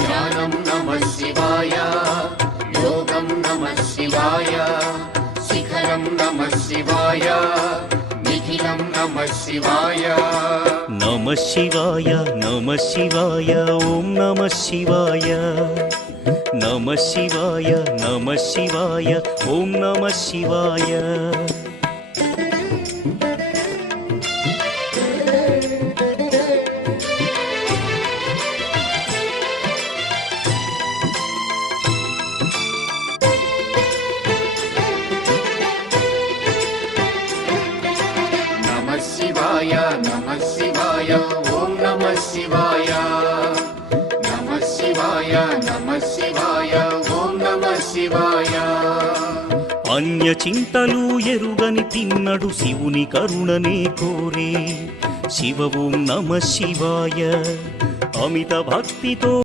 ధ్యానం నమః శివాయ, యోగం నమః శివాయ, శిఖరం నమః శివాయ, నిఖిలం నమః శివాయ. నమః శివాయ నమః శివాయ ఓం నమః శివాయ. నమః శివాయ నమః శివాయ ఓం నమః శివాయ. నమః శివాయ నమః శివాయ ఓం నమః శివాయ. నమః శివాయ నమః శివాయ ఓం నమః శివాయ. అన్య చింతలు ఎరుగని తిన్నడు శివుని కరుణనే కోరే. శివ ఓం నమః శివాయ. అమిత భక్తితో